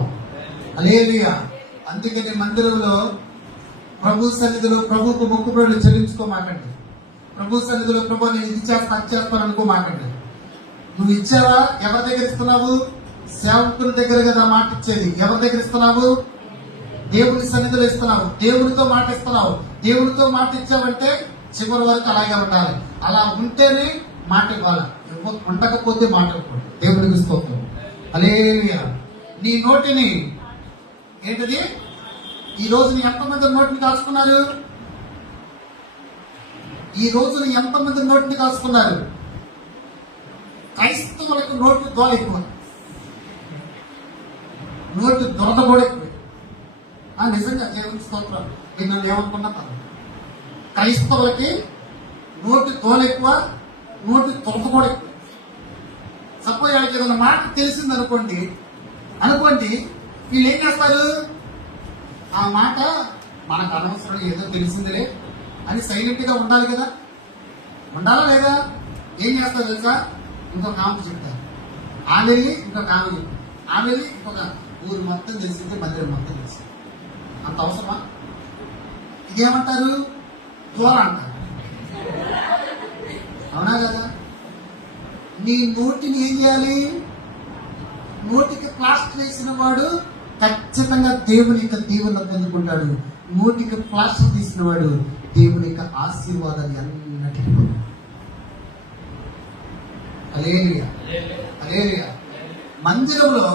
హల్లెలూయా. అందుకని మందిరంలో ప్రభు సన్నిధిలో ప్రభుకు మొక్కుబడులు చెల్లించుకోమాకండి. ప్రభు సన్నిధిలో ప్రభు నేను ఇది చేస్తా అది చేస్తాను అనుకోమాకండి. నువ్వు ఇచ్చావా? ఎవరి దగ్గర ఇస్తున్నావు? సేవకుల దగ్గర కదా మాట ఇచ్చేది. ఎవరి దగ్గర ఇస్తున్నావు? దేవుని సన్నిధిలో ఇస్తున్నావు. దేవునితో మాట ఇస్తున్నావు. దేవునితో మాట ఇచ్చావంటే చివరి వరకు అలాగే ఉండాలి. అలా ఉంటేనే మాట ఇవ్వాలి. ఉండకపోతే మాట ఇవ్వకూడదు. దేవునికి స్తోత్రం. హల్లెలూయా. నీ నోటిని ఏంటది? ఈ రోజుని ఎంతమంది నోటిని కాల్చుకున్నారు? ఈ రోజుని ఎంతమంది నోటిని కాల్చుకున్నారు? క్రైస్తవులకు నోటి దోల ఎక్కువ, నోటి దొరద కూడా ఎక్కువ. నిజంగా దేవునికి స్తోత్రం. నేను నన్ను ఏమనుకున్నా క్రైస్తవులకి నోటి దోల ఎక్కువ, నోటి దొరద కూడా ఎక్కువ. సపోజ్ వాళ్ళకి ఏదైనా మాట తెలిసింది అనుకోండి, వీళ్ళు ఏం చేస్తారు? ఆ మాట మనకు అనవసరం, ఏదో తెలిసిందిలే అని సైలెంట్ గా ఉండాలి కదా. ఉండాలా లేదా? ఏం చేస్తారు తెలుసా? ఇంకొక ఆమె చెప్తారు, ఆమె వెళ్ళి ఇంకొక ఆమె చెప్తారు, ఆమె వెళ్ళి ఇంకొక ఊరు మొత్తం తెలిసింది, మందిరం మొత్తం తెలిసింది. అంత అవసరమా? ఇదేమంటారు? దూర అంటారు. అవునా కదా? నీ నోటిని ఏం చేయాలి? నోటికి ప్లాస్టర్ వేసిన వాడు ఖచ్చితంగా దేవుని యొక్క దీవెన పొందుకుంటాడు. నోటికి ప్లాస్టర్ తీసిన వాడు దేవుని యొక్క ఆశీర్వాదాలు అన్నిటికీ పొందుతాడు. హల్లెలూయా, హల్లెలూయా. మందిరంలో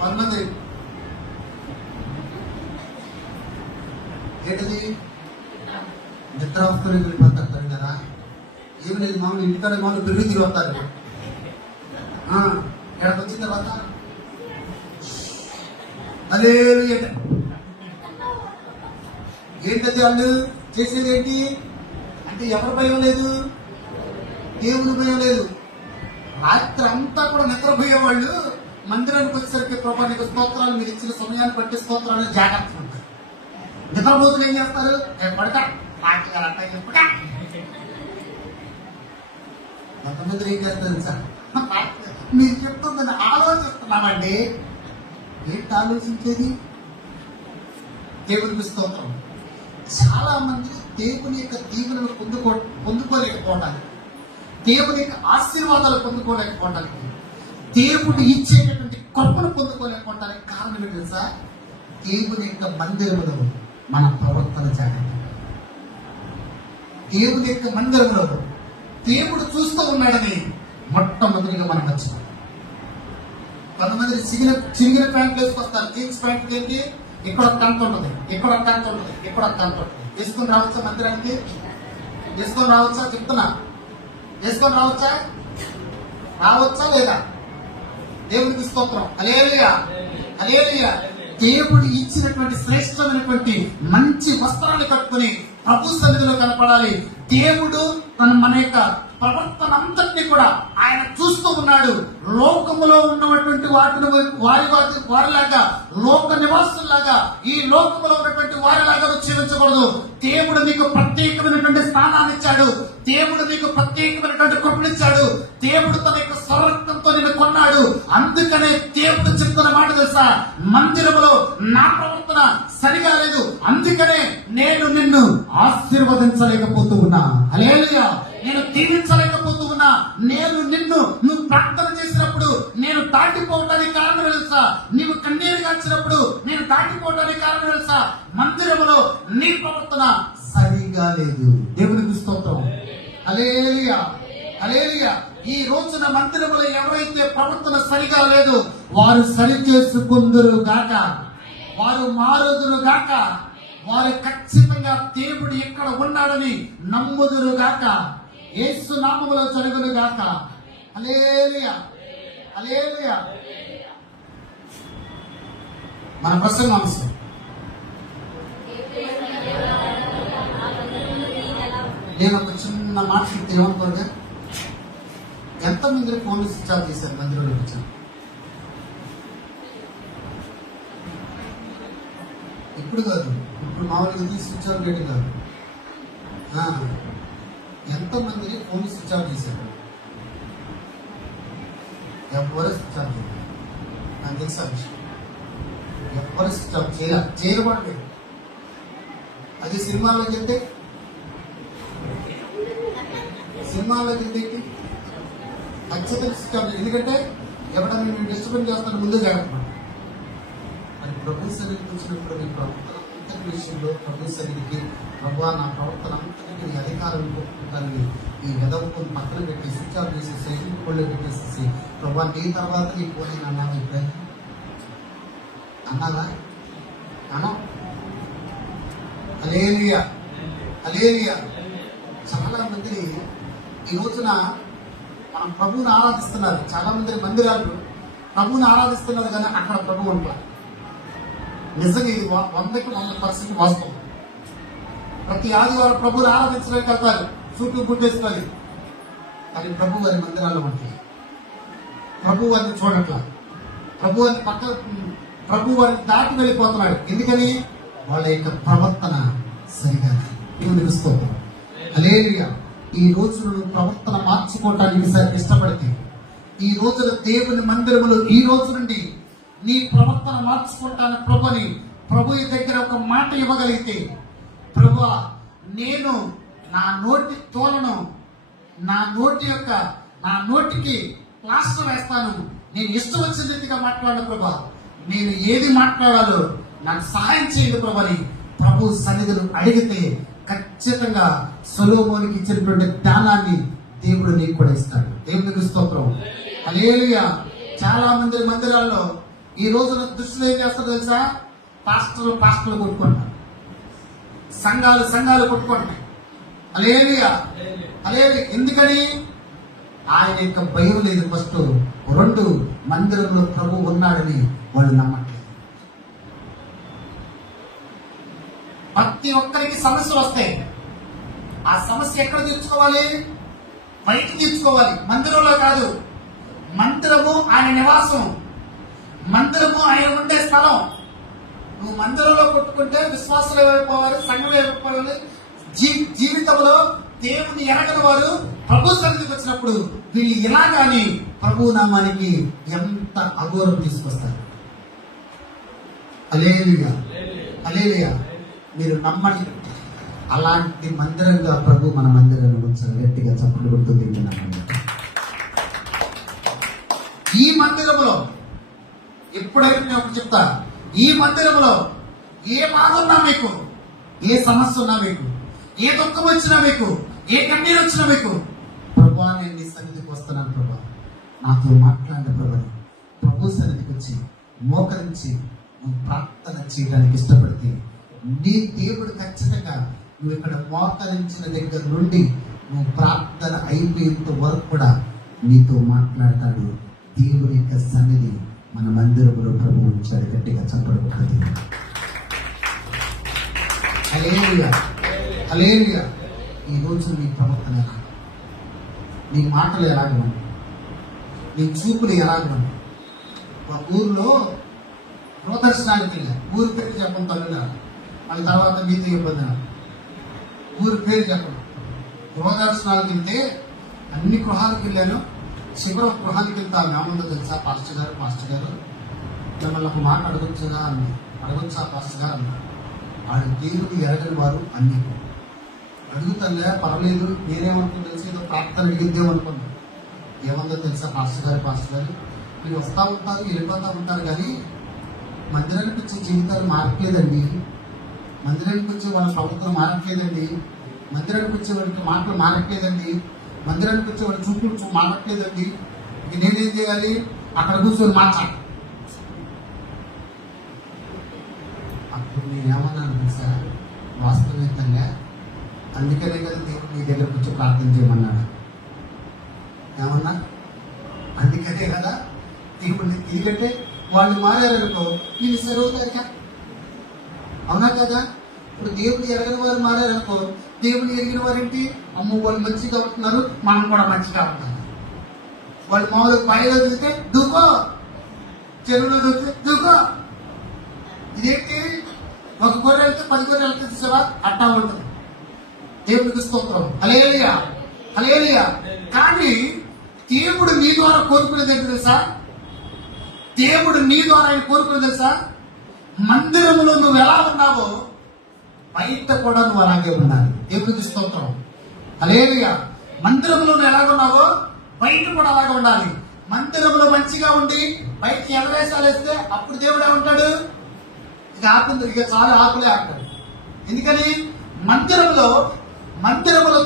కొంతమంది ఏంటది నిద్రావస్థలు వెళ్ళిపోతారు కదా. ఏమి లేదు, మామూలు ఇంటికాడ మామూలు పెరుగు తిరిగి వస్తారు. ఎక్కడికి వచ్చిన తర్వాత హల్లెలూయా ఏంటది వాళ్ళు చేసేది ఏంటి అంటే ఎవరి భయం లేదు? దేవుని భయం లేదు. రాత్రి అంతా కూడా నిద్రపోయేవాళ్ళు మందిరానికి వచ్చేసరికి ప్రభా నీకు స్తోత్రాలు, మీరు ఇచ్చిన సమయాన్ని బట్టి స్తోత్రాలు జాగ్రత్తగా ఉంటారు. నిద్రపోతులు ఏం చేస్తారు? పడక కొంతమంది ఏం చేస్తారు సార్, మీరు చెప్తుందని ఆలోచిస్తున్నామండి. ఏంటి ఆలోచించేది? దేవునికి స్తోత్రం. చాలా మంది దేవుని యొక్క దీవెనలు పొందుకోలేకపోవడానికి, దేవుని యొక్క ఆశీర్వాదాలు పొందుకోలేకపోవడానికి, దేవుడు ఇచ్చేటటువంటి కృపను పొందుకోలేకపోవడానికి కారణం ఏంటి తెలుసా? దేవుని యొక్క మందిరములో మన ప్రవర్తన జాగ్రత్త. దేవుని యొక్క మందిరంలో దేవుడు చూస్తూ ఉన్నాడని మొట్టమొదటిగా మనకు వచ్చింది. కొంతమంది చిరిగిన ప్యాంట్లు వేసుకొస్తారు. జీన్స్ ప్యాంట్ ఏంటి? ఇక్కడ ఒక కంత ఉంటుంది, ఇక్కడ ఒక కంత ఉంటుంది, ఇక్కడ ఒక కంత ఉంటుంది. వేసుకొని రావచ్చా మందిరానికి? వేసుకొని రావచ్చా? చెప్తున్నా, వేసుకొని రావచ్చా? రావచ్చా లేదా? దేవుడికి స్తోత్రం. హల్లెలూయా, హల్లెలూయా. దేవుడు ఇచ్చినటువంటి శ్రేష్టమైనటువంటి మంచి వస్త్రాన్ని కట్టుకుని ప్రభు సన్నిధిలో కనపడాలి. దేవుడు మన యొక్క ప్రవర్తన అంతటినీ కూడా ఆయన చూస్తూ ఉన్నాడు. లోకములో ఉన్నటువంటి వాటిని వారిలాగా, లోక నివాసులాగా, ఈ లోకములో ఉన్నటువంటి వారిలాగా జీవించకూడదు. దేవుడు నీకు ప్రత్యేకమైనటువంటి స్థానాన్ని ఇచ్చాడు. దేవుడు నీకు ప్రత్యేకమైనటువంటి కృపనిచ్చాడు. దేవుడు తన యొక్క స్వరక్తంతో నిన్ను కొన్నాడు. అందుకనే దేవుడు చెప్తున్న మాట తెలుసా? మందిరములో నా ప్రవర్తన సరిగా లేదు, అందుకనే నేను నిన్ను ఆశీర్వదించలేకపోతూ ఉన్నా. హల్లెలూయా. నేను దీవించలేకపోతూ ఉన్నా. నేను నువ్వు ప్రార్థన చేసినప్పుడు నేను దాటిపోవడానికి కారణం తెలుసా? నీవు కన్నీరు కాచినప్పుడు నేను దాటిపోవడానికి కారణం తెలుసా? మందిరములో నీ ప్రవర్తన సరిగా లేదు. దేవునికి స్తోత్రం. హల్లెలూయా, హల్లెలూయా. ఈ రోజున మందిరములో ఎవరైతే ప్రవర్తన సరిగా లేదు వారు సరి చేసుకుందురు గాక, వారు మారుదురు గాక, వారు ఖచ్చితంగా దేవుడు ఎక్కడ ఉన్నాడని నమ్ముదురు గాక, యేసు నామములో జరుగును గాక. హల్లెలూయా, హల్లెలూయా. మన ప్రసంగాంశం నేను ఒక చిన్న మాట చెప్తే ఏమనుకోగా, ఎంతమంది ఫోన్లు స్విచ్ ఆఫ్ చేశారు మందిరంలో వచ్చాను? ఇప్పుడు కాదు, ఇప్పుడు మామూలుగా తీసి స్విచ్ ఆఫ్ చేయడం కాదు. ఎంతమంది ఫోన్ స్విచ్ ఆఫ్ చేశారు? ఎవరు స్విచ్ ఆఫ్ చేయరు. నాకు తెలుసా విషయం. ఎవరు స్విచ్ ఆఫ్ చేయరు. అది సినిమాలోకి వెళ్తే ఖచ్చితంగా స్విచ్ ఆఫ్. ఎందుకంటే ఎవడన్నా మేము డిస్టర్బెన్స్ చేస్తాను ముందే జాగ్రత్త. మరి ప్రభు సన్నిధికి వచ్చినప్పుడు మీ ప్రవర్తన అంతటి విషయంలో ప్రభు సన్నిధికి ప్రభు నా ప్రవర్తన అంతటికి నీ అధికారం కొట్టుకుంటానని ఈ వెదవుని పక్కన పెట్టి స్విచ్ ఆఫ్ చేసి సైకిల్ కోళ్ళు పెట్టేసేసి ప్రభు నీ తర్వాత నీ పోనీ అన్నాను. ఇప్పుడు అన్నారా? అన్నా. హల్లెలూయా, హల్లెలూయా. చాలా మంది ఈ రోజున మనం ప్రభువుని ఆరాధిస్తున్నారు. చాలా మంది మందిరాలు ప్రభువుని ఆరాధిస్తున్నారు కానీ అక్కడ ప్రభు ఉంటారు. నిజంగా ఇది 100% వాస్తవం. ప్రతి ఆదివారం ప్రభువుని ఆరాధించడానికి వెళ్తారు, చుట్టూ బుట్టేసుకోవాలి. కానీ ప్రభు వారి మందిరాల్లో ఉంటాయి. ప్రభు వారిని చూడట్లా, ప్రభు వారిని దాటి వెళ్ళిపోతున్నాడు. ఎందుకని? వాళ్ళ యొక్క ప్రవర్తన సరిగా దేవునికి స్తోత్రం. హల్లెలూయా, ఈ రోజున నువ్వు ప్రవర్తన మార్చుకోవటానికి ఇష్టపడితే, ఈ రోజున దేవుని మందిరములో ఈ రోజు నుండి నీ ప్రవర్తన మార్చుకుంటాను ప్రభుని ప్రభు దగ్గర ఒక మాట ఇవ్వగలిగితే, ప్రభువా నేను నా నోటి తోలను నా నోటికి ప్లాస్టర్ వేస్తాను, నేను ఇష్టం వచ్చిన రీతిగా మాట్లాడాను ప్రభా, నేను ఏది మాట్లాడాలో నాకు సహాయం చేయండి ప్రభని ప్రభు సన్నిధిని అడిగితే ఖచ్చితంగా సొలొమోనుకి ఇచ్చినటువంటి జ్ఞానాన్ని దేవుడు నీకు కూడా ఇస్తాడు. దేవునికి స్తోత్రం. హల్లెలూయా. చాలా మంది మందిరాల్లో ఈ రోజున దృష్టిలో ఏం చేస్తారో తెలుసా? పాస్టర్లు కొట్టుకుంటారు, సంఘాలు కొట్టుకుంటాయి. హల్లెలూయా. హల్లెలూయా. ఎందుకని? ఆయన యొక్క భయం లేదు. ఫస్ట్ 2 మందిరంలో ప్రభు ఉన్నాడని వాళ్ళు నమ్మట్లేదు. ప్రతి ఒక్కరికి సమస్యలు వస్తాయి. ఆ సమస్య ఎక్కడ తీర్చుకోవాలి? బయట తీర్చుకోవాలి, మందిరంలో కాదు. మందిరము ఆయన నివాసం, మందిరము ఆయన ఉండే స్థలం. నువ్వు మందిరంలో కొట్టుకుంటే విశ్వాసులు ఏమైపోవాలి, సంఘం ఏమైపోవాలి. జీవితంలో దేవుని ఎరగని వారు ప్రభు సన్నిధికి వచ్చినప్పుడు వీళ్ళు ఇలాగాని ప్రభు నామానికి ఎంత అగౌరవం తీసుకొస్తారు. హల్లెలూయా. హల్లెలూయా. మీరు నమ్మండి, అలాంటి మందిరంగా ప్రభు మన మందిరాన్ని ఉంచాలి. గట్టిగా చప్పుడు కొడుతుంది. ఈ మందిరంలో ఎప్పుడైతే నేను ఒకటి చెప్తా, ఈ మందిరంలో ఏ బాధ ఉన్నా మీకు, ఏ సమస్య ఉన్నా మీకు, ఏ దుఃఖం వచ్చినా మీకు, ఏ కన్నీరు వచ్చినా మీకు, ప్రభా నేను నీ సన్నిధికి వస్తున్నాను ప్రభా, నాతో మాట్లాడిన ప్రభు సన్నిధికి వచ్చి మోకరించి నువ్వు ప్రార్థన చేయడానికి ఇష్టపడితే నీ దేవుడు ఖచ్చితంగా నువ్వు ఇక్కడ మోకరించిన దగ్గర నుండి నువ్వు ప్రార్థన అయిపోయేంత వరకు కూడా నీతో మాట్లాడతాడు. దేవుని యొక్క సన్నిధి మన మందిరంలో ప్రభు ఉంచాడు. గట్టిగా చెప్పబడుతుంది. హల్లెలూయా. హల్లెలూయా. ఈ రోజు నీ ప్రవర్తన ఎలా, నీ మాటలు ఎలాగ ఉన్నాయి, నీ చూపులు ఎలాగ ఉన్నాయి. ఒక ఊరిలో ప్రదర్శనానికి వెళ్ళా. ఊరి పేరు చెప్పడం తల్లిదా, మళ్ళీ తర్వాత మీతో ఇబ్బంది. ఊరి పేరు చెప్పడం. గృహదర్శనాలకు వెళ్తే అన్ని గృహాలకు వెళ్ళాను. శిబిరం గృహానికి వెళ్తాను. ఏముందో తెలుసా? పాస్టర్ గారు మిమ్మల్ని ఒక మాట అడగొచ్చుగా అన్న. అడగొచ్చా పాస్టర్ గారు అన్న. వాళ్ళు దేవుడు ఎరగని వారు అన్ని అడుగుతానులే, పర్వాలేదు. నేనేమనుకుని తెలిసి ఏదో ప్రార్థన అడిగిద్దేమనుకున్నాను. ఏముందో తెలుసా? పాస్టర్ గారు మీరు వస్తూ ఉంటారు, వెళ్ళిపోతూ ఉంటారు, కానీ మందిరానికి వచ్చే జీవితాలు మారట్లేదండి. మందిరానికి వచ్చే వాళ్ళ ప్రవర్తన మారట్లేదండి. మందిరానికి వచ్చే వాడికి మాటలు మారట్లేదండి. మందిరానికి వచ్చే వాడి చూపులు మారట్లేదండి. ఇక నేనేం చేయాలి? అక్కడ కూర్చొని మార్చాలి. అప్పుడు నేనేమన్నాను తెలుసా? వాస్తవేతంగా అందుకనే కదా దేవుడు నీ దగ్గర కూర్చొని ప్రార్థన చేయమన్నాడు. ఏమన్నా? అందుకనే కదా దేవుడిని. ఎందుకంటే వాళ్ళు మారారనుకో వీళ్ళు సరవుతారుగా. అవునా కదా? ఇప్పుడు దేవుడు ఎరగని వారు మారారనుకో, దేవుడు ఎరిగిన వారేంటి? అమ్మ వాళ్ళు మంచిగా ఉంటున్నారు, మనం కూడా మంచిగా ఉంటాం. వాళ్ళు మామూలుగా పైలో చూస్తే దూకో, చెరువులో దూకితే దూకో. ఇదేంటి? ఒక గొర్రె వెళ్తే 10 గొర్రెలు వెళ్తే చూసావా? అట్టా ఉంటుంది. దేవుడికి స్తోత్రం. హల్లెలూయా. హల్లెలూయా. కానీ దేవుడు నీ ద్వారా కోరుకునేది ఏంటి తెలుసా? దేవుడు నీ ద్వారా ఆయన కోరుకునేది తెలుసా? మందిరంలో నువ్వు ఎలా ఉన్నావో బయట కూడా నువ్వు అలాగే ఉండాలి. దేవుడికి స్తోత్రం. హల్లెలూయా. మందిరంలో నువ్వు ఎలాగున్నావో బయట కూడా అలాగే ఉండాలి. మందిరంలో మంచిగా ఉండి బయటకి ఎగరేసాలు వేస్తే అప్పుడు దేవుడే ఉంటాడు. ఇక ఆకుంది, ఇక చాలా ఆకులే ఆడతాడు. ఎందుకని? మందిరంలో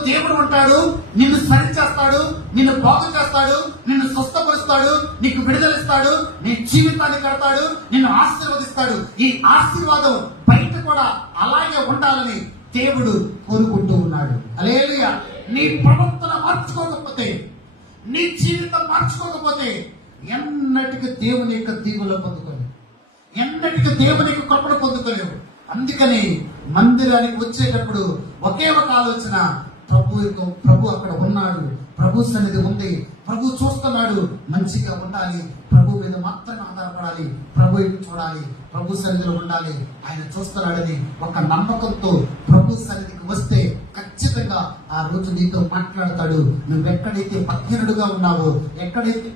దేవుడు ఉంటాడు. నిన్ను సరిచేస్తాడు, నిన్ను బాగు చేస్తాడు, నిన్ను స్వస్థపరుస్తాడు, నీకు విడుదలిస్తాడు, నీ జీవితాన్ని కడతాడు, నిన్ను ఆశీర్వదిస్తాడు. ఈ ఆశీర్వాదం బయట కూడా అలాగే ఉండాలని దేవుడు కోరుకుంటూ ఉన్నాడు. హల్లెలూయా. నీ ప్రవర్తన మార్చుకోకపోతే, నీ జీవితం మార్చుకోకపోతే ఎన్నటికి దేవుని యొక్క దీవెనలు పొందుకోలేవు, ఎన్నటికి దేవుని యొక్క కృపను పొందుకోలేవు. అందుకని మందిరానికి వచ్చేటప్పుడు ఒకే ఒక ఆలోచన, ప్రభు అక్కడ ఉన్నాడు, ప్రభు సన్నిధి ఉంది, ప్రభు చూస్తున్నాడు, మంచిగా ఉండాలి, ప్రభు మీద మాత్రమే ఆధారపడాలి, ప్రభు ఇటు చూడాలి, ప్రభు సన్నిధిలో ఉండాలి, ఆయన చూస్తున్నాడని ఒక నమ్మకంతో ప్రభు సన్నిధికి వస్తే ఖచ్చితంగా ఆ రోజు నీతో మాట్లాడతాడు. నువ్వెక్కడైతే భక్తుడుగా ఉన్నావో, ఎక్కడైతే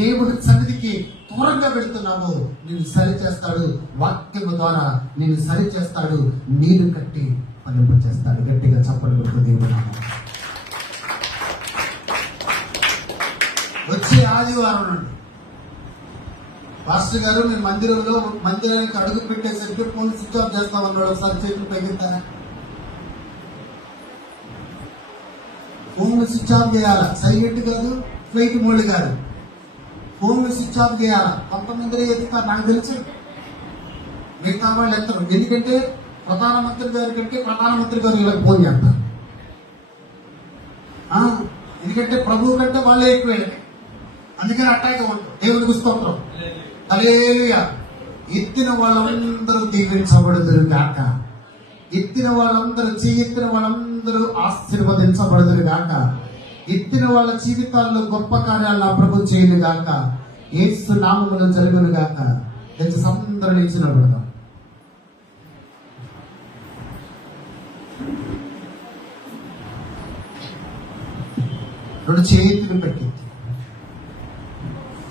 దేవుడి సన్నిధికి దూరంగా పెడుతున్నావో నిన్ను సరి చేస్తాడు. వాక్యము ద్వారా నిన్ను సరి చేస్తాడు. నీరు కట్టి ఫలింప చేస్తాడు. గట్టిగా చప్పట్లు కొట్టు దేవుడు నామమున. వచ్చే ఆదివారం నుండి పాస్టర్ గారు నేను మందిరానికి అడుగు పెట్టేసరికి ఫోన్ స్విచ్ ఆఫ్ చేస్తామన్నాడు. ఒకసారి చేతులు తగ్గిస్తారా? ఫోన్ స్విచ్ ఆఫ్ చేయాలా? సైలెంట్ కాదు, ఫ్లైట్ మోడ్ కాదు, ఫోన్ స్విచ్ ఆఫ్ చేయాలా. కొంతమంది ఎత్తుతారు, నాకు తెలుసు. మిగతా వాళ్ళు ఎత్తరు. ఎందుకంటే ప్రధానమంత్రి గారి కంటే ప్రధానమంత్రి గారు ఇలా ఫోన్ చేస్తారు. ఎందుకంటే ప్రభువు కంటే వాళ్ళే ఎక్కువ వెళ్ళాయి. అందుకని అట్టాగే ఉంటారు. దేవునికి స్తోత్రం. హల్లెలూయా. ఎత్తిన వాళ్ళందరూ దీవించబడుదురు గాక. ఎత్తిన వాళ్ళందరూ, చెయ్యెత్తిన వాళ్ళందరూ ఆశీర్వదించబడుదురు గాక. ఎత్తిన వాళ్ళ జీవితాల్లో గొప్ప కార్యాలు నా ప్రభు చేయను గాక. యేసు నామములో జరుగును గాక. దయచేసి అందరూ నిలిచినబడదాం. రెండు చేతులు పెట్టి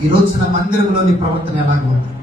ఈ రోజున మందిరంలోని ప్రవర్తన ఎలాగ ఉంది?